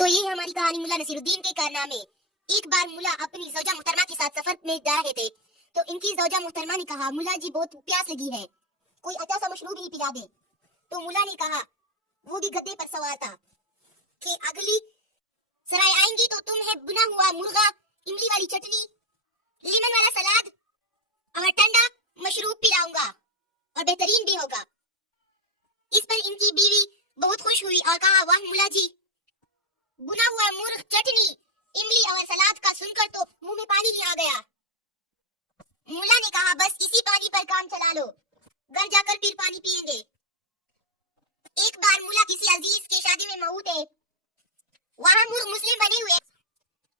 تو یہ ہے हमारी कहानी मुल्ला नसीरुद्दीन के कारनामे। एक बार मुल्ला अपनी ज़ौजा मुहतरमा के साथ सफर में जा रहे थे, तो इनकी ज़ौजा मुहतरमा ने कहा, मुल्ला जी बहुत प्यास लगी है, कोई अच्छा सा मशरूब ही पिला दे। तो मुल्ला ने कहा, वो भी गद्दे पर सवार था, कि अगली सराय आएंगी तो तुम्हें बुना हुआ मुर्गा, इमली वाली चटनी, लेमन वाला सलाद और ठंडा मशरूब पिलाऊंगा और बेहतरीन भी होगा। इस पर इनकी बीवी बहुत खुश हुई और कहा, वाह मुल्ला जी, बुना हुआ मुर्ग, चटनी, इमली और सलाद का सुनकर तो मुंह में पानी ही आ गया। मुल्ला ने कहा, बस इसी पानी पर काम चला लो, घर जाकर फिर पानी पिएंगे। एक बार मुल्ला किसी अजीज के शादी में मऊ थे, वहाँ मुर्ग मुस्लिम बने हुए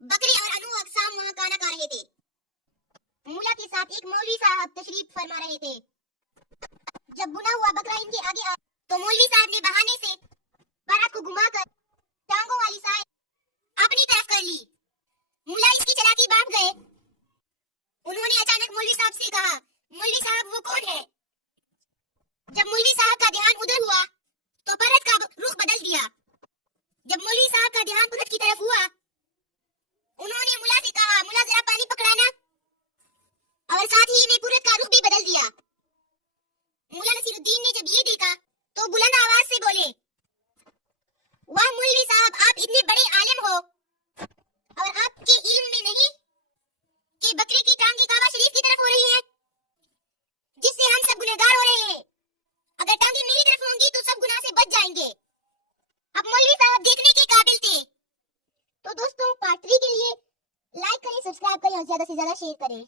बकरी और अनु अकसाम वहाँ खाना खा रहे थे। मुल्ला के साथ एक मौलवी साहब तशरीफ फरमा रहे थे। जब बुना हुआ बकरा इनके आगे आया, तो मौलवी साहब ने बहाने से बारात को घुमाकर टांगों वाली साय अपनी तरफ कर ली। मुल्ला इसकी चालाकी बांट गए। उन्होंने अचानक मौलवी साहब से कहा, मौलवी साहब वो कौन है? जब मौलवी साहब का ध्यान उधर हुआ, तो परत का रुख बदल दिया। जब मौलवी साहब का ध्यान परत की तरफ हुआ, उन्होंने मुल्ला से कहा, मुल्ला जरा पानी पकड़ाना, और साथ ही में परत का रुख भी बदल दिया। मुल्ला नसीरुद्दीन ने जब ये देखा, तो बुलंद आवाज से बोले, वाह मौलवी साहब, आप इतने बड़े आलिम हो और आपके इल्म में नहीं कि बकरे की टांगे काबा शरीफ की तरफ हो रही है, जिससे हम सब गुनहगार हो रहे हैं। अगर टांगे मेरी तरफ होंगी तो सब गुनाह से बच जाएंगे। अब मौलवी साहब देखने के काबिल थे। तो दोस्तों, पार्ट 3 के लिए लाइक करें, सब्सक्राइब करें और ज्यादा से ज्यादा शेयर करें।